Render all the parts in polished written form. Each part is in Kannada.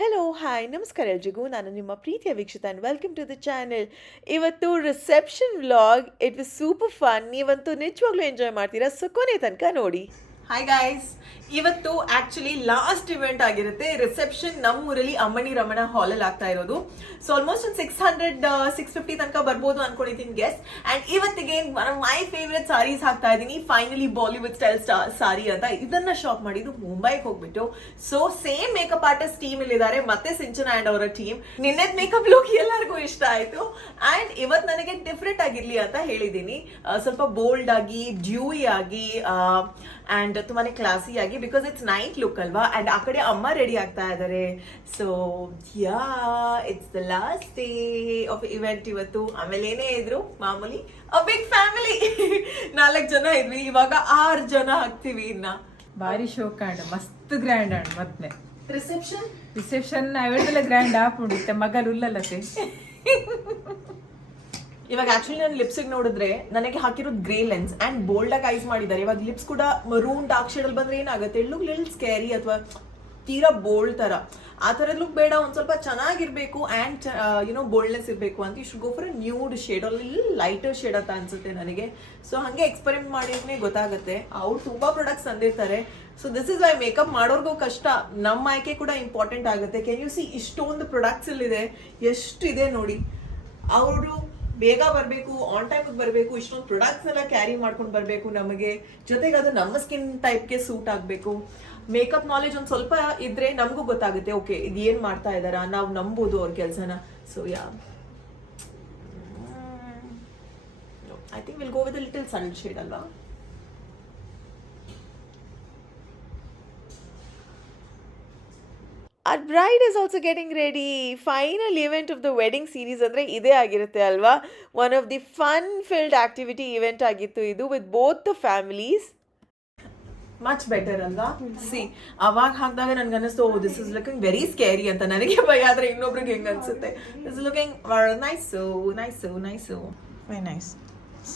ಹೆಲೋ ಹಾಯ್ ನಮಸ್ಕಾರ ಎಲ್ರಿಗೂ ನಾನು ನಿಮ್ಮ ಪ್ರೀತಿಯ Vikshita and welcome to the channel. ಇವತ್ತು reception vlog. It was super fun. ನೀವಂತೂ ನಿಜವಾಗ್ಲೂ ಎಂಜಾಯ್ ಮಾಡ್ತೀರಾ, ಸೊ ಕೊನೆ ತನಕ ನೋಡಿ. ಹಾಯ್ ಗಾಯ್ಸ್, ಇವತ್ತು ಆಕ್ಚುಲಿ ಲಾಸ್ಟ್ ಇವೆಂಟ್ ಆಗಿರುತ್ತೆ. ರಿಸೆಪ್ಷನ್ ನಮ್ಮೂರಲ್ಲಿ ಅಮ್ಮಣಿ ರಮಣ ಹಾಲಲ್ಲಿ ಆಗ್ತಾ ಇರೋದು. ಸೊ ಆಲ್ಮೋಸ್ಟ್ ಒಂದು 650 ತನಕ ಬರ್ಬೋದು ಅನ್ಕೊಂಡಿದ್ದೀನಿ ಗೆಸ್ಟ್. ಅಂಡ್ ಇವತ್ತಿಗೆ one of my favourite sarees ಹಾಕ್ತಾ ಇದ್ದೀನಿ. ಫೈನಲಿ ಬಾಲಿವುಡ್ ಸ್ಟೈಲ್ ಸಾರಿ ಅಂತ ಇದನ್ನ ಶಾಪ್ ಮಾಡಿದ್ದು ಮುಂಬೈಗೆ ಹೋಗ್ಬಿಟ್ಟು. So same makeup artist team ಇಲ್ಲಿ ಇದ್ದಾರೆ, ಮತ್ತೆ ಸಿಂಚನಾ ಅಂಡ್ ಅವರ ಟೀಮ್. ನಿನ್ನೆದ್ ಮೇಕಪ್ ಲುಕ್ ಎಲ್ಲರಿಗೂ ಇಷ್ಟ ಆಯ್ತು. ಅಂಡ್ ಇವತ್ ನನಗೆ ಡಿಫ್ರೆಂಟ್ ಆಗಿರ್ಲಿ ಅಂತ ಹೇಳಿದೀನಿ. ಸ್ವಲ್ಪ ಬೋಲ್ಡ್ ಆಗಿ, ಡ್ಯೂಯಿ ಆಗಿ ಅಂಡ್ ತುಂಬಾನೇ ಕ್ಲಾಸಿ ಆಗಿ, ಬಿಕಾಸ್ ಇಟ್ಸ್ ನೈಟ್ ಲುಕ್ ಅಲ್ವಾ. ಅಂಡ್ ಆ ಕಡೆ ಅಮ್ಮ ರೆಡಿ ಆಗ್ತಾ ಇದ್ದಾರೆ. So yeah, it's the last day of event ಇವತ್ತು. ಆಮೇಲೆ ಏನೇ ಇದ್ರು ಮಾಮೂಲಿ ಬಿಗ್ ಫ್ಯಾಮಿಲಿ. 4 ಜನ ಇದ್ವಿ, ಇವಾಗ 6 ಜನ ಆಗ್ತೀವಿ ಇನ್ನ. ಭಾರಿ ಶೋಕ ಅಂಡ್ ಮಸ್ತ್ ಗ್ರ್ಯಾಂಡ್ ಅಂಡ್ ಮತ್ತೆ ರಿಸೆಪ್ಷನ್ ಅವೆಲ್ಲ ಗ್ರ್ಯಾಂಡ್ ಆಪುಂಡಿತ್ತೆ ಮಗಲು ಉಲ್ಲಲ್ಲತೆ. ಇವಾಗ ಆಕ್ಚುಲಿ ನಾನು ಲಿಪ್ಸಿಗೆ ನೋಡಿದ್ರೆ ನನಗೆ ಹಾಕಿರೋದು ಗ್ರೇ ಲೆನ್ಸ್ ಅಂಡ್ ಬೋಲ್ಡ್ ಆಗಿ ಐಸ್ ಮಾಡಿದ್ದಾರೆ. ಇವಾಗ ಲಿಪ್ಸ್ ಕೂಡ ಮರೂನ್ ಡಾರ್ಕ್ ಶೇಡ್ ಅಲ್ಲಿ ಬಂದ್ರೆ ಏನಾಗುತ್ತೆ, ಲುಕ್ ಲಿಟಲ್ ಸ್ಕ್ಯಾರಿ ಅಥವಾ ತೀರಾ ಬೋಲ್ಡ್ ತರ. ಆ ತರದ ಲುಕ್ ಬೇಡ, ಒಂದ್ ಸ್ವಲ್ಪ ಚೆನ್ನಾಗಿರ್ಬೇಕು ಅಂಡ್ ಯುನೋ ಬೋಲ್ಡ್ನೆಸ್ ಇರ್ಬೇಕು ಅಂತ. You should go for a nude shade, ಅಲ್ಲಿ ಲೈಟರ್ ಶೇಡ್ ಅಂತ ಅನ್ಸುತ್ತೆ ನನಗೆ. ಸೊ ಹಂಗೆ ಎಕ್ಸ್ಪೆರಿಮೆಂಟ್ ಮಾಡಿದ್ರೆ ಗೊತ್ತಾಗುತ್ತೆ. ಅವ್ರು ತುಂಬಾ ಪ್ರಾಡಕ್ಟ್ಸ್ ತಂದಿರ್ತಾರೆ. So this is why makeup ಮಾಡೋರ್ಗೂ ಕಷ್ಟ, ನಮ್ಮ ಆಯ್ಕೆ ಕೂಡ ಇಂಪಾರ್ಟೆಂಟ್ ಆಗುತ್ತೆ. ಕ್ಯಾನ್ ಯು ಸಿ ಇಷ್ಟೊಂದು ಪ್ರಾಡಕ್ಟ್ಸ್ ಇಲ್ಲಿದೆ, ಎಷ್ಟಿದೆ ನೋಡಿ. ಅವರು ಬೇಗ ಬರಬೇಕು, ಆನ್ ಟೈಮ್ ಬರಬೇಕು, ಇಷ್ಟೊಂದು ಪ್ರಾಡಕ್ಟ್ಸ್ ಎಲ್ಲ ಕ್ಯಾರಿ ಮಾಡ್ಕೊಂಡು ಬರಬೇಕು ನಮಗೆ. ಜೊತೆಗೆ ಅದು ನಮ್ಮ ಸ್ಕಿನ್ ಟೈಪ್ಗೆ ಸೂಟ್ ಆಗಬೇಕು. ಮೇಕಪ್ ನಾಲೆಜ್ ಒಂದು ಸ್ವಲ್ಪ ಇದ್ರೆ ನಮಗೂ ಗೊತ್ತಾಗುತ್ತೆ, ಓಕೆ ಇದು ಏನು ಮಾಡ್ತಾ ಇದ್ದಾರಾ, ನಾವು ನಂಬೋದು ಅವ್ರ ಕೆಲಸನ. So yeah, I think will go with little sun shade ಅಲ್ವಾ. Our bride is also getting ready. Final event of the wedding series ಅಂದ್ರೆ ಇದೇ ಆಗಿರುತ್ತೆ ಅಲ್ವಾ. One of the fun filled activity event ಆಗಿತ್ತು ಇದು, with both the families. Much better ಅಲ್ವಾ. ಸಿ ಅವಾಗ ಹಾಕಿದಾಗ ನನ್ಗೆ ಅನಿಸ್ತು, oh this is looking very scary ಅಂತ. ನನಗೆ ಭಯ ಆದ್ರೆ ಇನ್ನೊಬ್ರಿಗೆ ಹೆಂಗ್ ಅನ್ಸುತ್ತೆ. This looking nice nice nice very nice.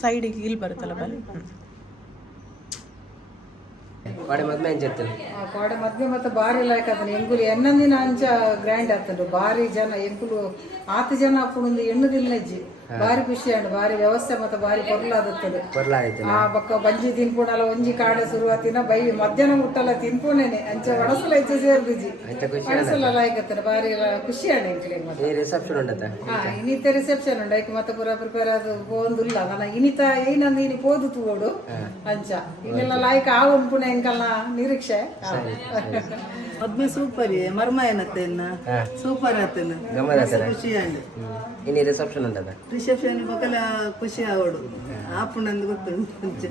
ಸೈಡಿಗೆ ಇಲ್ಲಿ ಬರುತ್ತಲ್ಲ ಬಲ್. ಕೋಡೆ ಮದ್ಮೆ ಅಂಚಿರ್ತದೆ. ಕೋಡೆ ಮದ್ವೆ ಮತ್ತೆ ಬಾರಿ ಲೈಕ್ ಆತನ ಎಂಕುಲು ಎನ್ನಂದಿನ ಅಂಚ ಗ್ರ್ಯಾಂಡ್ ಆತಂಡು. ಬಾರಿ ಜನ ಎಂಕುಲು 8 ಜನ ಅಪ್ಪುಂದು ಎಣ್ಣದಿಲ್ಲಜ್ಜಿ. ಬಾರಿ ಖುಷಿ ಅಂಡ್ ಬಾರಿ ವ್ಯವಸ್ಥೆ ಮತ್ತೆ ಬಾರಿ ಪೊರ್ಲಾದತ್ತದೆ. ಆ ಬಕ್ಕ ಬಂಜಿ ತಿನ್ಪುಣಲ್ಲ ಒಂಜಿ ಕಾಡೆ ಶುರುವಾತಿನ ಬೈ ಮಧ್ಯಾಹ್ನ ಊಟಲ್ಲ ತಿನ್ಪುಣೇನೆ ಅಂಚ ಒಡಸಲ ಹೆಚ್ಚು ಸೇರ್ದಿಜಿ. ಒಡಸಲ ಲೈಕ್ ಆತನ ಬಾರಿ ಖುಷಿ ಅಂಡ್ ಎಂಕ್ಲೆ. ಮತ್ತೆ ರಿಸೆಪ್ಷನ್ ಉಂಟದ ಇನ್ನಿತ ರಿಸೆಪ್ಷನ್ ಉಂಡು ಐಕ್ ಮತ್ತೆ ಪೂರ ಪ್ರಿಪೇರ್ ಅದು ಪೋಂದುಲ್ಲ ನನ್ನ ಇನ್ನಿತ ಏನಂದ ಇನಿ ಪೋದು ತೂಡು ಅಂಚ ಇನ್ನೆಲ್ಲ ಲೈಕ್ ಆ ಉಂಪುಣೆ ಎಂಕಲ್ನ ನಿರೀಕ್ಷೆ. ಮದ್ಮೆ ಸೂಪರ್ ಇದೆ, ಮರ್ಮ ಏನತ್ತೆ ಸೂಪರ್ ಆತನ ಖುಷಿ ಅಂಡ್ ಇನ್ನು ರಿಸೆಪ್ಷನ್ ಉಂಟದ. ರಿಸೆಪ್ಷನ್ ಮಕ್ಕಳ ಖುಷಿ ಆವಡು ಆಪುಣಂದು ಗೊತ್ತುಂಟು.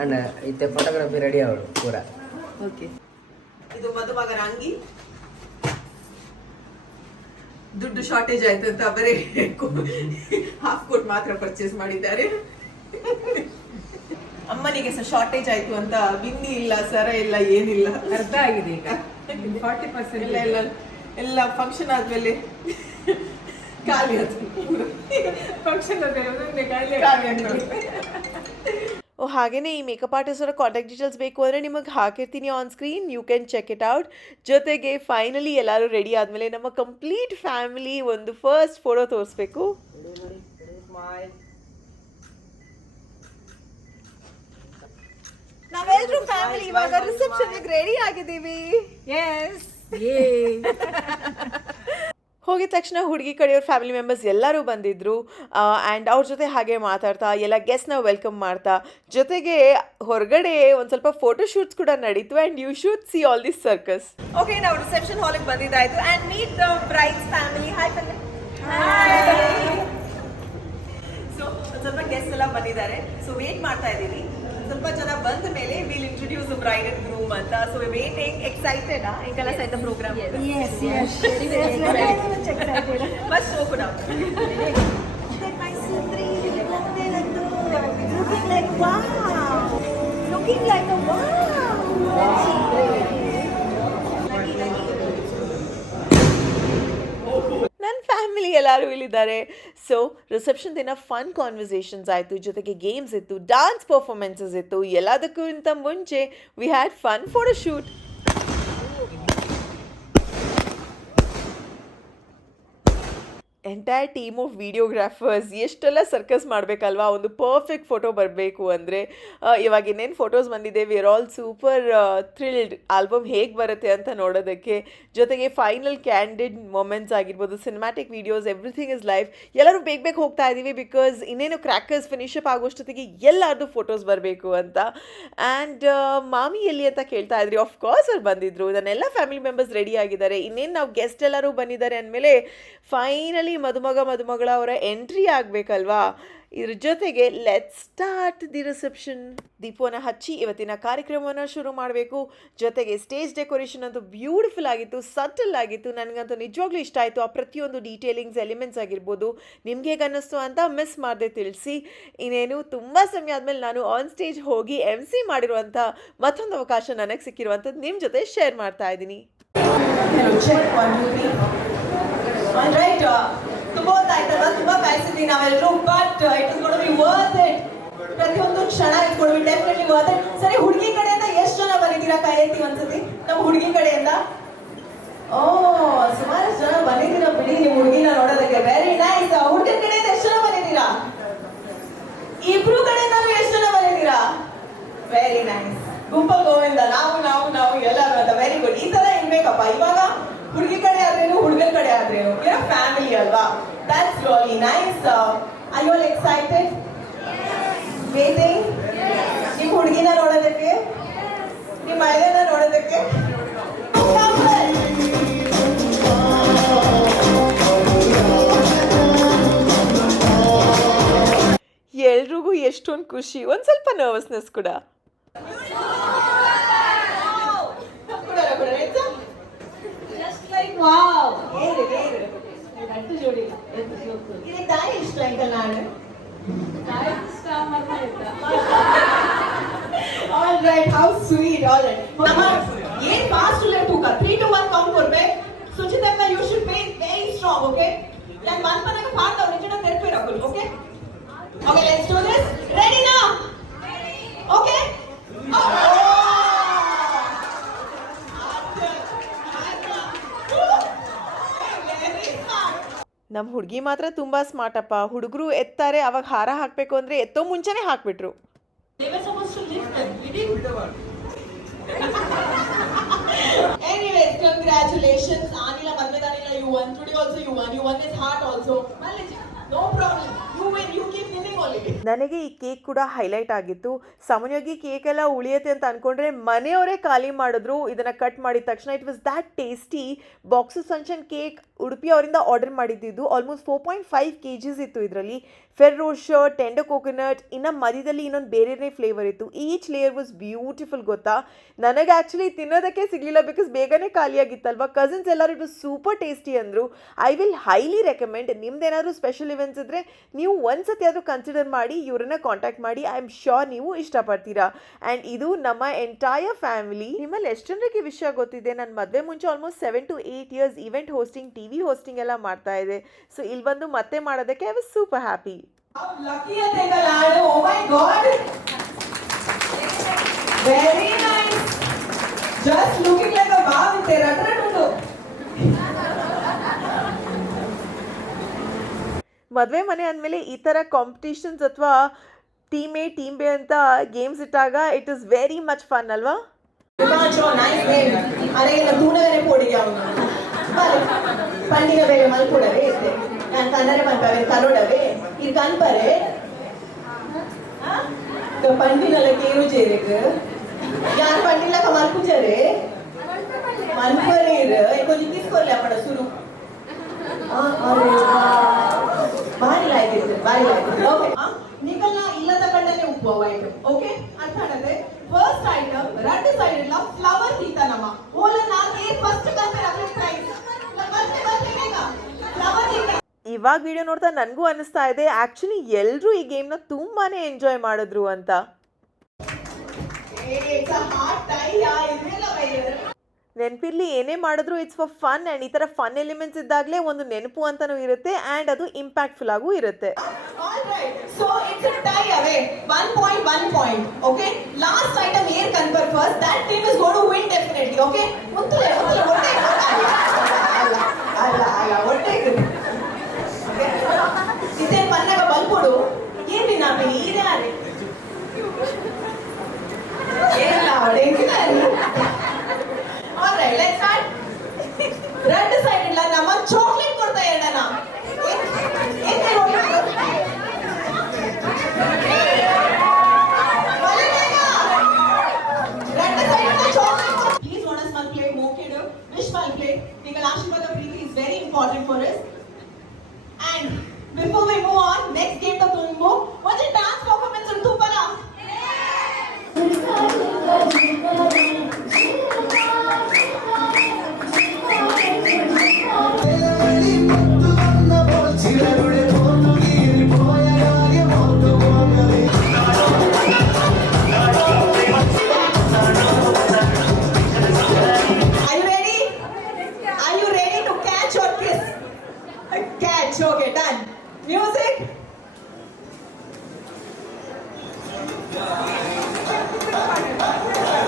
ಅಂಡ್ ಇತ್ತೆ ಫೋಟೋಗ್ರಫಿ ರೆಡಿ ಆವಡು ಪೂರ. ಓಕೆ, ಇದು ಮದುಮಗನ ಅಂಗಿ. ದುಡ್ಡು ಶಾರ್ಟೇಜ್ ಆಯ್ತು ಅಂತ ಬರೀ ಹಾಫ್ ಕೋಟ್ ಮಾತ್ರ ಪರ್ಚೇಸ್ ಮಾಡಿದ್ದಾರೆ. ಅಮ್ಮನಿಗೆ ಸಹ ಶಾರ್ಟೇಜ್ ಆಯ್ತು ಅಂತ ಬಿಂದಿ ಇಲ್ಲ, ಸರ ಇಲ್ಲ, ಏನಿಲ್ಲ. ಅರ್ಧ ಆಗಿದೆ ಈಗ 40%. ಎಲ್ಲ ಫಂಕ್ಷನ್ ಆದ್ಮೇಲೆ ಖಾಲಿ ಆಯ್ತು. ಫಂಕ್ಷನ್ ಆದ್ಮೇಲೆ ಖಾಲಿ ಹಾಗೆಯೇ ಈ ಮೇಕಪ್ ಆರ್ಟಿಸ್ಟರ ಕಾಂಟ್ಯಾಕ್ಟ್ ಡೀಟೇಲ್ಸ್ ಬೇಕು ಅಂದರೆ ನಿಮಗೆ ಹಾಕಿರ್ತೀನಿ on screen, you can check it out. ಜೊತೆಗೆ ಫೈನಲಿ ಎಲ್ಲರೂ ರೆಡಿ ಆದಮೇಲೆ ನಮ್ಮ ಕಂಪ್ಲೀಟ್ ಫ್ಯಾಮಿಲಿ ಒಂದು ಫಸ್ಟ್ ಫೋಟೋ ತೋರಿಸ್ಬೇಕು. ನಾವೆಲ್ಲರೂ ಫ್ಯಾಮಿಲಿ ಇವಾಗ ರಿಸೆಪ್ಷನ್ಗೆ ರೆಡಿ ಆಗಿದ್ದೀವಿ. ಹೋಗಿದ ತಕ್ಷಣ ಹುಡುಗಿ ಕಡೆಯವ್ರ ಫ್ಯಾಮಿಲಿ ಮೆಂಬರ್ಸ್ ಎಲ್ಲರೂ ಬಂದಿದ್ರು. ಆ್ಯಂಡ್ ಅವ್ರ ಜೊತೆ ಹಾಗೆ ಮಾತಾಡ್ತಾ ಎಲ್ಲ ಗೆಸ್ಟ್ನ ವೆಲ್ಕಮ್ ಮಾಡ್ತಾ, ಜೊತೆಗೆ ಹೊರಗಡೆ ಒಂದು ಸ್ವಲ್ಪ ಫೋಟೋ ಶೂಟ್ಸ್ ಕೂಡ ನಡೀತು. And you should see all this circus. Okay, ನಾವು ರಿಸೆಪ್ಷನ್ ಹಾಲಿಗೆ ಬಂದಿದ್ದಾಯ್ತು. And meet the bride's family. Hi ಪಲ್ಲೆ. ಸೊ ಸ್ವಲ್ಪ ಗೆಸ್ಟ್ ಎಲ್ಲ ಬಂದಿದ್ದಾರೆ. ಸೊ ವೇಟ್ ಮಾಡ್ತಾ ಇದ್ದೀವಿ. ಸ್ವಲ್ಪ ಜನ ಬಂದ ಮೇಲೆ will introduce the bride and groom ಅಂತ. ಸೊ ವೇಟಿಂಗ್, ಎಕ್ಸೈಟೆಡ್ ಇಂಕಲ್ಲ ಸಹಿತ ಪ್ರೋಗ್ರಾಮ್. ಬಸ್ ಹೋಗೋಣ. ನನ್ನ ಫ್ಯಾಮಿಲಿ ಎಲ್ಲರೂ ಇಲ್ಲಿದ್ದಾರೆ. ಸೊ ರಿಸೆಪ್ಷನ್ ದಿನ ಫನ್ ಕಾನ್ವರ್ಸೇಷನ್ಸ್ ಆಯಿತು, ಜೊತೆಗೆ ಗೇಮ್ಸ್ ಇತ್ತು, ಡಾನ್ಸ್ ಪರ್ಫಾರ್ಮೆನ್ಸಸ್ ಇತ್ತು. ಎಲ್ಲದಕ್ಕಿಂತ ಮುಂಚೆ we had fun photo shoot. Entire team of videographers ಎಷ್ಟೆಲ್ಲ ಸರ್ಕಸ್ ಮಾಡಬೇಕಲ್ವಾ ಒಂದು ಪರ್ಫೆಕ್ಟ್ ಫೋಟೋ ಬರಬೇಕು ಅಂದರೆ. ಇವಾಗ ಇನ್ನೇನು ಫೋಟೋಸ್ ಬಂದಿದೆ, we are all super thrilled album ಹೇಗೆ ಬರುತ್ತೆ ಅಂತ ನೋಡೋದಕ್ಕೆ. ಜೊತೆಗೆ ಫೈನಲ್ ಕ್ಯಾಂಡಿಡ್ ಮೊಮೆಂಟ್ಸ್ ಆಗಿರ್ಬೋದು, cinematic videos, everything is live. ಎಲ್ಲರೂ ಬೇಗ ಹೋಗ್ತಾ ಇದ್ದೀವಿ ಬಿಕಾಸ್ ಇನ್ನೇನು ಕ್ರ್ಯಾಕರ್ಸ್ ಫಿನಿಶಪ್ ಆಗೋಷ್ಟೊತ್ತಿಗೆ ಎಲ್ಲರದ್ದು ಫೋಟೋಸ್ ಬರಬೇಕು ಅಂತ. ಆ್ಯಂಡ್ ಮಾಮಿ ಎಲ್ಲಿ ಅಂತ ಕೇಳ್ತಾ ಇದ್ರಿ. ಆಫ್ ಕೋರ್ಸ್ ಅವ್ರು ಬಂದಿದ್ರು, ನನ್ನೆಲ್ಲ ಫ್ಯಾಮಿಲಿ ಮೆಂಬರ್ಸ್ ರೆಡಿ ಆಗಿದ್ದಾರೆ. ಇನ್ನೇನು ನಾವು ಗೆಸ್ಟ್ ಎಲ್ಲರೂ ಬಂದಿದ್ದಾರೆ ಅಂದಮೇಲೆ ಫೈನಲಿ ಮದುಮಗಳ ಅವರ ಎಂಟ್ರಿ ಆಗಬೇಕಲ್ವಾ. ಇದ್ರ ಜೊತೆಗೆ ಲೆಟ್ಸ್ ಸ್ಟಾರ್ಟ್ ದಿ ರಿಸೆಪ್ಷನ್. ದೀಪವನ್ನು ಹಚ್ಚಿ ಇವತ್ತಿನ ಕಾರ್ಯಕ್ರಮವನ್ನು ಶುರು ಮಾಡಬೇಕು. ಜೊತೆಗೆ ಸ್ಟೇಜ್ ಡೆಕೋರೇಷನ್ ಅಂತೂ ಬ್ಯೂಟಿಫುಲ್ ಆಗಿತ್ತು, ಸಟಲ್ ಆಗಿತ್ತು. ನನಗಂತೂ ನಿಜವಾಗ್ಲೂ ಇಷ್ಟ ಆಯಿತು. ಆ ಪ್ರತಿಯೊಂದು ಡೀಟೇಲಿಂಗ್ಸ್ ಎಲಿಮೆಂಟ್ಸ್ ಆಗಿರ್ಬೋದು. ನಿಮ್ಗೆ ಹೇಗೆ ಅನ್ನಿಸ್ತು ಅಂತ ಮಿಸ್ ಮಾಡದೆ ತಿಳಿಸಿ. ಇನ್ನೇನು ತುಂಬ ಸಮಯ ಆದಮೇಲೆ ನಾನು ಆನ್ ಸ್ಟೇಜ್ ಹೋಗಿ MC ಮಾಡಿರುವಂಥ ಮತ್ತೊಂದು ಅವಕಾಶ ನನಗೆ ಸಿಕ್ಕಿರುವಂಥದ್ದು ನಿಮ್ಮ ಜೊತೆ ಶೇರ್ ಮಾಡ್ತಾ ಇದ್ದೀನಿ. ರೈಟ್, ತುಂಬಾ ಹೊತ್ತಾಯ್ತಲ್ವಾ, ತುಂಬಾ ಕಾಯಿಸಿದ್ವಿ ನಾವೆಲ್ಲರೂ, but it is gotta be worth it. ಪ್ರತಿಯೊಂದು ಕ್ಷಣ is gotta be definitely worth it. ಸರಿ, ಹುಡುಗಿ ಕಡೆಯಿಂದ ಎಷ್ಟು ಜನ ಬಂದಿದ್ದೀರಾ? ಕೈ ಎತ್ತಿ ಒಂದ್ಸತಿ. ನಮ್ಮ ಹುಡುಗಿ ಕಡೆಯಿಂದ ಸುಮಾರು ಜನ ಬಂದಿದ್ದೀರಾ ಬಿಡಿ ನೀವು ಹುಡುಗಿನ ನೋಡೋದಕ್ಕೆ. Very nice. ಹುಡುಗನ ಕಡೆಯಿಂದ ಎಷ್ಟು ಜನ ಬಂದಿದ್ದೀರಾ? ಇಬ್ರು ಕಡೆಯಿಂದಲೂ ಎಷ್ಟು ಜನ ಬಂದಿದ್ದೀರಾ? Very nice. ಗುಂಪ ಗೋವಿಂದ, ನಾವು ಎಲ್ಲರೂ ಅಂತ. Very good. ಈ ತರ ಇರ್ಬೇಕಪ್ಪ. ಇವಾಗ ಹುಡುಗಿ ಕಡೆ ಆದ್ರೇನು, ಹುಡುಗನ ಕಡೆ ಆದ್ರೇನು, ಏನೋ ಫ್ಯಾಮಿಲಿ ಅಲ್ವಾ. That's really nice. Are you all excited? Waiting ನಿಮ್ ಹುಡುಗಿನ ನೋಡೋದಕ್ಕೆ, ನಿಮ್ ಮಳೆನ ನೋಡೋದಕ್ಕೆ. ಎಲ್ರಿಗೂ ಎಷ್ಟೊಂದು ಖುಷಿ, ಒಂದು ಸ್ವಲ್ಪ ನರ್ವಸ್ನೆಸ್ ಕೂಡ. ಇಷ್ಟ ಆಯ್ತಾ? ನಾನು all right, how sweet. All right, ಏನ್ ಫಾಸ್ಟ್ ಇಲ್ಲ ತೂಕ. 3 to 1 ಕೌಂಟ್ ಕೊಡ್ಬೇಕು. ಸುಚಿತಕ್ಕ, you should be very strong. Okay, ನಾನು ಮನ್ಪನಾಗ ಪಾಡ್ತಾವ್ ನಿಜ ತೆರಪಿರಬೇಕು. Okay okay, let's do this. Ready ನಾ? ಓಕೆ. ನಮ್ಮ ಹುಡುಗಿ ಮಾತ್ರ ತುಂಬ ಸ್ಮಾರ್ಟಪ್ಪ. ಹುಡುಗರು ಎತ್ತಾರೆ, ಅವಾಗ ಹಾರ ಹಾಕಬೇಕು ಅಂದರೆ ಎತ್ತೋ ಮುಂಚೆನೇ ಹಾಕ್ಬಿಟ್ರು. They were supposed to lift them. We didn't. Anyways, congratulations. Anila, Madhvedanila, you won. Today also you won. You won this heart also. Malaj, no problem. You win. You keep winning only. ನನಗೆ ಈ ಕೇಕ್ ಕೂಡ ಹೈಲೈಟ್ ಆಗಿತ್ತು. ಸಾಮಾನ್ಯವಾಗಿ ಕೇಕ್ ಎಲ್ಲ ಉಳಿಯುತ್ತೆ ಅಂತ ಅಂದ್ಕೊಂಡ್ರೆ ಮನೆಯವರೇ ಖಾಲಿ ಮಾಡಿದ್ರು ಇದನ್ನು ಕಟ್ ಮಾಡಿದ ತಕ್ಷಣ. It was that tasty. Box ಸನ್ಶನ್ ಕೇಕ್ ಉಡುಪಿ ಅವರಿಂದ ಆರ್ಡರ್ ಮಾಡಿದ್ದು. ಆಲ್ಮೋಸ್ಟ್ 4.5 kgs ಇತ್ತು. ಇದರಲ್ಲಿ ಫೆರ್ರೋಶ್, ಟೆಂಡರ್ ಕೋಕೋನಟ್, ಇನ್ನು ಮಧ್ಯದಲ್ಲಿ ಇನ್ನೊಂದು ಬೇರೆನೇ ಫ್ಲೇವರ್ ಇತ್ತು. Each layer was beautiful. ಗೊತ್ತಾ, ನನಗೆ ಆ್ಯಕ್ಚುಲಿ ತಿನ್ನೋದಕ್ಕೆ ಸಿಗಲಿಲ್ಲ ಬಿಕಾಸ್ ಬೇಗನೆ ಖಾಲಿಯಾಗಿತ್ತಲ್ವ. ಕಸಿನ್ಸ್ ಎಲ್ಲರೂ ಇಟ್ ವಾಸ್ ಸೂಪರ್ ಟೇಸ್ಟಿ ಅಂದರು. I will highly recommend. ನಿಮ್ದೇನಾದರೂ ಸ್ಪೆಷಲ್ ಇವೆಂಟ್ಸ್ ಇದ್ದರೆ ನೀವು ಒಂದ್ಸತಿ ಆದರೂ ಕನ್ಸಿಡರ್ ಮಾಡಿ ಇವ್ರನ್ನ ಕಾಂಟ್ಯಾಕ್ಟ್ ಮಾಡಿ. ಐ ಆಮ್ ಶ್ಯೂರ್ ನೀವು ಇಷ್ಟಪಡ್ತೀರಾ. ಆ್ಯಂಡ್ ಇದು ನಮ್ಮ ಎಂಟೈರ್ ಫ್ಯಾಮಿಲಿ. ನಿಮ್ಮಲ್ಲಿ ಎಷ್ಟು ಜನರಿಗೆ ವಿಷಯ ಗೊತ್ತಿದೆ, ನನ್ನ ಮದುವೆ ಮುಂಚೆ almost 7 to 8 years event hosting, TV hosting ಎಲ್ಲ ಮಾಡ್ತಾ ಇದೆ. ಸೊ ಇಲ್ಲಿ ಬಂದು ಮತ್ತೆ ಮಾಡೋದಕ್ಕೆ I was super happy. How lucky are they, Kalanu? Oh my God! Very nice. Just looking like a wow with their attract. ಮದುವೆ ಮನೆ ಅಂದಮೇಲೆ ಈ ಥರ ಕಾಂಪಿಟೇಷನ್ಸ್ ಅಥವಾ ಟೀಮ್ A, ಟೀಮ್ B ಅಂತ ಗೇಮ್ಸ್ ಇಟ್ಟಾಗ it is very much fun ಅಲ್ವಾ? Nice name. ಅರೆಗೆಲ್ಲ ತೂಣಗನೆ ಪೋಡಿಗೆ ಅವನು. ಪಂಡಿಗೆ ಬೇರೆ ಮಲ್ಕೊಡವೆ ಇತ್ತೆ. ನಾನು ಕನ್ನಡ ಮಲ್ಪವೆ ಕನ್ನಡವೇ ಇದು ಕನ್ಪರೆ ಪಂಡಿನಲ್ಲ ಕೇರು ಚೇರೆಕ್ ಯಾರು ಪಂಡಿಲಕ ಮಲ್ಪುಚರೆ ಮಲ್ಪರೆ ಕೊಂಚ ತೀಸ್ಕೊರ್ಲಿ ಅಪ್ಪಡ ಸುರು ಭಾರಿ ಲಾಯ್ತಿತ್ತು, ಭಾರಿ ಲಾಯ್ತಿತ್ತು. ಓಕೆ, ನಿಗಲ್ನ ಇಲ್ಲದ ಕಣ್ಣನೆ ಉಪ್ಪು ಐಟಮ್. ಓಕೆ, ಅರ್ಥ ಆಗತ್ತೆ. ಫಸ್ಟ್ ಐಟಮ್ ರೆಡ್ ಸೈಡ್ ಇಲ್ಲ ಫ್ಲವರ್ ತೀತ ನಮ್ಮ ಓಲ ನಾಗೆ ಫಸ್ಟ್ ಕಂಪೇರ್ ಆಗಲಿ ಪ್ರೈಸ್ ಬರ್ತೆ ಬೇಗ ಫ್ಲವರ್ ತೀತ. ಇವಾಗ ವಿಡಿಯೋ ನೋಡ್ತಾ ನನಗೂ ಅನ್ನಿಸ್ತಾ ಇದೆ ಆ್ಯಕ್ಚುಲಿ ಎಲ್ಲರೂ ಈ ಗೇಮ್ನ ತುಂಬಾ ಎಂಜಾಯ್ ಮಾಡಿದ್ರು ಅಂತ. ನೆನಪಿರ್ಲಿ, ಏನೇ ಮಾಡಿದ್ರು ಇಟ್ಸ್ ಫಾರ್ ಫನ್. ಆ್ಯಂಡ್ ಈ ಥರ ಫನ್ ಎಲಿಮೆಂಟ್ಸ್ ಇದ್ದಾಗಲೇ ಒಂದು ನೆನಪು ಅಂತಲೂ ಇರುತ್ತೆ ಆ್ಯಂಡ್ ಅದು ಇಂಪ್ಯಾಕ್ಟ್ಫುಲ್ ಆಗೂ ಇರುತ್ತೆ. So it's a tie away. 1 point, 1 point. Okay. Last item here confirm first. That team is going to win definitely. Okay. Muttule, what take? രണ്ട് സൈഡിലുള്ള നമ്മ ചോക്ലേറ്റ് കൊടുത്ത എണ്ണ Please want us one plate more kiddo. Wish one plate. Because Ashirvada Preeti is very important for us. And before we move on, next game to Tumbo. What's a dance performance on Tupala? Are you ready? Are you ready to catch or kiss? Catch. Okay, done. Music.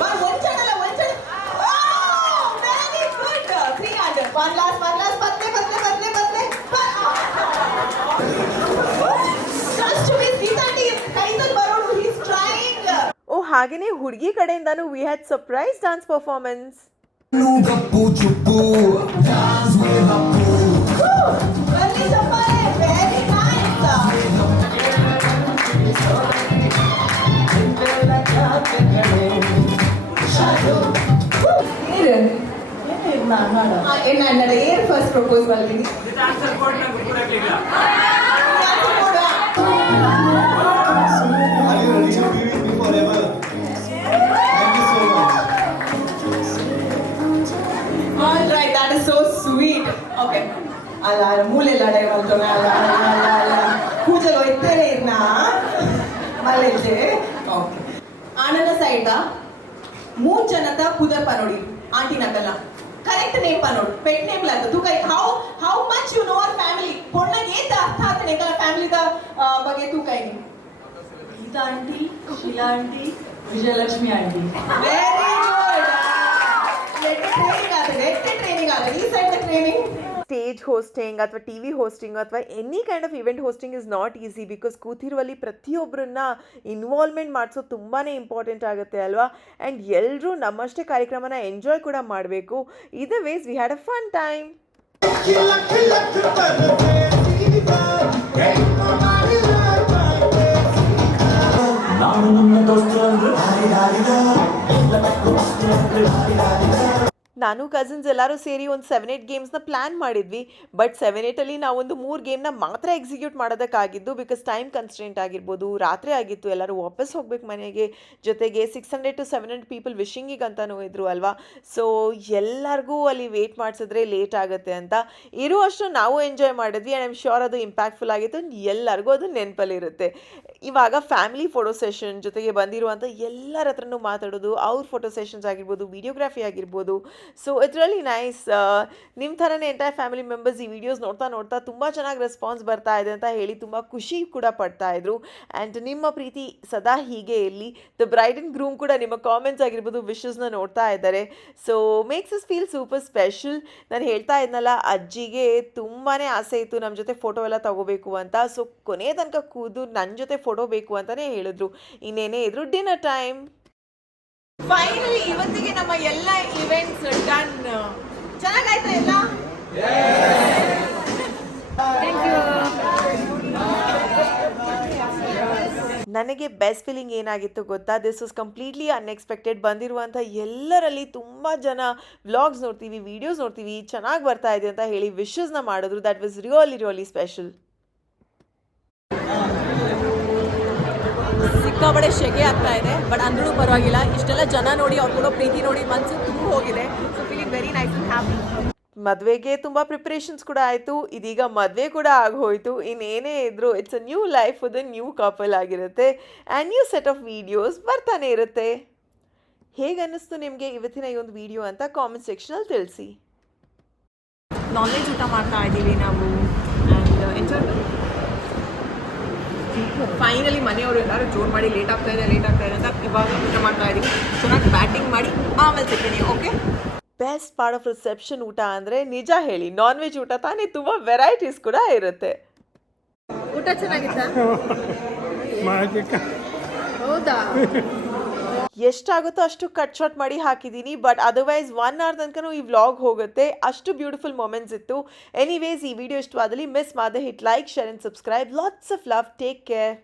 One channel. Oh, very good. 300. One last. Patle. Just to be Sita team. Kaizal Barodu, he's trying. ಓ ಹಾಗೆಯೇ ಹುಡುಗಿ ಕಡೆಯಿಂದನೂ we had surprise dance performance. Very nice. என்னோட ஏர் ஃபர்ஸ்ட் ப்ரோபோஸ் பண்ணீங்க ஆன்சர் போடுங்க கூடக்கல ஆன்சர் போடுங்க Are you ready to be with me forever? Thank you so much. All right, that is so sweet. Okay. ಅಲ್ಲ ಮೂಲೆಲ್ಲಾಡೆ ಹೋಗ್ತಾನೆ ಅಲ್ಲ ಕೂಜಲು ಹೋಯ್ತೇನೆ ಇರ್ನ ಮಲ್ಲೆಜ್ಜೆ ಓಕೆ ಆನಂದ ಸೈಡ್ ಮೂರ್ ಜನತ ಪುದರ್ ಪನೋಡಿ ಆಂಟಿ ನಕಲ್ಲ ಕರೆಕ್ಟ್ ನೇಮ್ ಪನೋಡು ಪೆಟ್ ನೇಮ್ ಲಾದ ತೂಕ ಹೌ ಮಚ್ ಯು ನೋ ಅವರ್ ಫ್ಯಾಮಿಲಿ ಪೊಣ್ಣಗೆ ಏತ ಅರ್ಥ ಆಗ್ತಾನೆ ಕಲ ಫ್ಯಾಮಿಲಿದ ಬಗ್ಗೆ ತೂಕ ಏನು Geetha aunty Sheela aunty Vijayalakshmi aunty very good training ಆದ ಈ ಸೈಡ್ ಟ್ರೈನಿಂಗ್ ಸ್ಟೇಜ್ ಹೋಸ್ಟಿಂಗ್ ಅಥವಾ ಟಿ ವಿ ಹೋಸ್ಟಿಂಗ್ ಅಥವಾ any kind of event hosting is not easy because ಕೂತಿರುವಲ್ಲಿ ಪ್ರತಿಯೊಬ್ಬರನ್ನ ಇನ್ವಾಲ್ವ್ಮೆಂಟ್ ಮಾಡಿಸೋದು ತುಂಬಾ ಇಂಪಾರ್ಟೆಂಟ್ ಆಗುತ್ತೆ ಅಲ್ವಾ. ಆ್ಯಂಡ್ ಎಲ್ಲರೂ ನಮ್ಮಷ್ಟೇ ಕಾರ್ಯಕ್ರಮನ ಎಂಜಾಯ್ ಕೂಡ ಮಾಡಬೇಕು. Either ways we had a fun time. ನಾನು ಕಸಿನ್ಸ್ ಎಲ್ಲರೂ ಸೇರಿ ಒಂದು 7-8 ಗೇಮ್ಸ್ನ ಪ್ಲ್ಯಾನ್ ಮಾಡಿದ್ವಿ. ಬಟ್ 7-8ಅಲ್ಲಿ ನಾವೊಂದು 3 ಗೇಮ್ನ ಮಾತ್ರ ಎಕ್ಸಿಕ್ಯೂಟ್ ಮಾಡೋದಕ್ಕಾಗಿದ್ದು ಬಿಕಾಸ್ ಟೈಮ್ ಕನ್ಸ್ಟ್ರೆಂಟ್ ಆಗಿರ್ಬೋದು. ರಾತ್ರಿ ಆಗಿತ್ತು, ಎಲ್ಲರೂ ವಾಪಸ್ ಹೋಗ್ಬೇಕು ಮನೆಗೆ. ಜೊತೆಗೆ 600 to 700 ಪೀಪಲ್ ವಿಶಿಂಗಿಗೆ ಅಂತಲೂ ಇದ್ರು ಅಲ್ವಾ. ಸೊ ಎಲ್ಲರಿಗೂ ಅಲ್ಲಿ ವೇಟ್ ಮಾಡಿಸಿದ್ರೆ ಲೇಟ್ ಆಗುತ್ತೆ ಅಂತ ಇರುವಷ್ಟು ನಾವು ಎಂಜಾಯ್ ಮಾಡಿದ್ವಿ. ಆ್ಯಂಡ್ ಐ ಆಮ್ ಶ್ಯೂರ್ ಅದು ಇಂಪ್ಯಾಕ್ಟ್ಫುಲ್ ಆಗಿತ್ತು. ಎಲ್ಲರಿಗೂ ಅದು ನೆನಪಲ್ಲಿರುತ್ತೆ. ಇವಾಗ ಫ್ಯಾಮಿಲಿ ಫೋಟೋ ಸೆಷನ್ ಜೊತೆಗೆ ಬಂದಿರುವಂಥ ಎಲ್ಲರ ಹತ್ರನೂ ಮಾತಾಡೋದು, ಅವ್ರ ಫೋಟೋ ಸೆಷನ್ಸ್ ಆಗಿರ್ಬೋದು, ವಿಡಿಯೋಗ್ರಫಿ ಆಗಿರ್ಬೋದು. So it's really nice. ನಿಮ್ಮ ಥರನೇ ಎಂಟೈರ್ ಫ್ಯಾಮಿಲಿ ಮೆಂಬರ್ಸ್ ಈ ವಿಡಿಯೋಸ್ ನೋಡ್ತಾ ತುಂಬ ಚೆನ್ನಾಗಿ ರೆಸ್ಪಾನ್ಸ್ ಬರ್ತಾ ಇದೆ ಅಂತ ಹೇಳಿ ತುಂಬ ಖುಷಿ ಕೂಡ ಪಡ್ತಾಯಿದ್ರು. ಆ್ಯಂಡ್ ನಿಮ್ಮ ಪ್ರೀತಿ ಸದಾ ಹೀಗೆ ಇರಲಿ. ದ ಬ್ರೈಡ್ ಆ್ಯಂಡ್ ಗ್ರೂಮ್ ಕೂಡ ನಿಮ್ಮ ಕಾಮೆಂಟ್ಸ್ ಆಗಿರ್ಬೋದು, ವಿಶಸ್ನ ನೋಡ್ತಾ ಇದ್ದಾರೆ. So makes us feel super special. ನಾನು ಹೇಳ್ತಾ ಇದ್ನಲ್ಲ, ಅಜ್ಜಿಗೆ ತುಂಬಾ ಆಸೆ ಇತ್ತು ನಮ್ಮ ಜೊತೆ ಫೋಟೋ ಎಲ್ಲ ತಗೋಬೇಕು ಅಂತ. ಸೊ ಕೊನೆ ತನಕ ಕೂದು ನನ್ನ ಜೊತೆ ಫೋಟೋ ಬೇಕು ಅಂತಲೇ ಹೇಳಿದ್ರು. ಇನ್ನೇನೇ ಇದ್ರು ಡಿನ್ನರ್ ಟೈಮ್. ಫೈನಲಿ ಇವತ್ತಿಗೆ ನಮ್ಮ ಎಲ್ಲ ಇವೆಂಟ್ಸ್ ಡನ್. ಚೆನ್ನಾಗಾಯ್ತಾ ಎಲ್ಲ? ನನಗೆ ಬೆಸ್ಟ್ ಫೀಲಿಂಗ್ ಏನಾಗಿತ್ತು ಗೊತ್ತಾ? This was completely unexpected. ಬಂದಿರುವಂಥ ಎಲ್ಲರಲ್ಲಿ ತುಂಬ ಜನ ವ್ಲಾಗ್ಸ್ ನೋಡ್ತೀವಿ, ವೀಡಿಯೋಸ್ ನೋಡ್ತೀವಿ, ಚೆನ್ನಾಗಿ ಬರ್ತಾ ಇದೆ ಅಂತ ಹೇಳಿ ವಿಶಸ್ನ ಮಾಡಿದ್ರು. That was really special. ಸಿಕ್ಕಾಬಡೆ ಶೆಕೆ ಆಗ್ತಾ ಇದೆ, ಬಟ್ ಅಂದ್ರೂ ಪರವಾಗಿಲ್ಲ. ಇಷ್ಟೆಲ್ಲ ಜನ ನೋಡಿ, ಅವ್ರು ಕೊಡೋ ಪ್ರೀತಿ ನೋಡಿ ಮನಸ್ಸು ತುಂಬ ಹೋಗಿದೆ. So feeling very nice and happy. ಮದುವೆಗೆ ತುಂಬ ಪ್ರಿಪ್ರೇಷನ್ಸ್ ಕೂಡ ಆಯಿತು. ಇದೀಗ ಮದುವೆ ಕೂಡ ಆಗೋಯ್ತು. ಇನ್ನೇನೇ ಇದ್ದರೂ it's a new life with a new couple ಆಗಿರುತ್ತೆ. And new set of videos ಬರ್ತಾನೆ ಇರುತ್ತೆ. ಹೇಗೆ ಅನ್ನಿಸ್ತು ನಿಮಗೆ ಇವತ್ತಿನ ಈ ಒಂದು ವಿಡಿಯೋ ಅಂತ ಕಾಮೆಂಟ್ ಸೆಕ್ಷನಲ್ಲಿ ತಿಳಿಸಿ. ನಾನ್ ವೆಜ್ ಊಟ ಮಾಡ್ತಾ ಇದ್ದೀವಿ ನಾವು. And enjoy. ಫೈನಲಿ ಮನೆಯವರು ಎಲ್ಲರೂ ಜೋರು ಮಾಡಿ ಲೇಟ್ ಆಗ್ತಾ ಇದೆ ಅಂತ ಇವಾಗ ಊಟ ಮಾಡ್ತಾ ಇದ್ದೀವಿ. ಚೆನ್ನಾಗಿ ಬ್ಯಾಟಿಂಗ್ ಮಾಡಿ ಆಮೇಲೆ ಸಿಗ್ತೀನಿ. Okay. Best part of reception ಊಟ ಅಂದರೆ ನಿಜ ಹೇಳಿ ನಾನ್ ವೆಜ್ ಊಟ ತಾನೇ, ತುಂಬ ವೆರೈಟೀಸ್ ಕೂಡ ಇರುತ್ತೆ. ಊಟ ಚೆನ್ನಾಗಿತ್ತಾ? ಹೌದಾ? ಎಷ್ಟಾಗುತ್ತೋ ಅಷ್ಟು ಕಟ್ ಶಾರ್ಟ್ ಮಾಡಿ ಹಾಕಿದ್ದೀನಿ, ಬಟ್ ಅದರ್ವೈಸ್ 1 hour ತನಕನೂ ಈ ವ್ಲಾಗ್ ಹೋಗುತ್ತೆ. ಅಷ್ಟು ಬ್ಯೂಟಿಫುಲ್ ಮೊಮೆಂಟ್ಸ್ ಇತ್ತು. ಎನಿವೇಸ್ ಈ ವಿಡಿಯೋ ಇಷ್ಟವಾದಲ್ಲಿ ಮಿಸ್ ಮಾಡದೆ hit like, share and subscribe. Lots of love. Take care.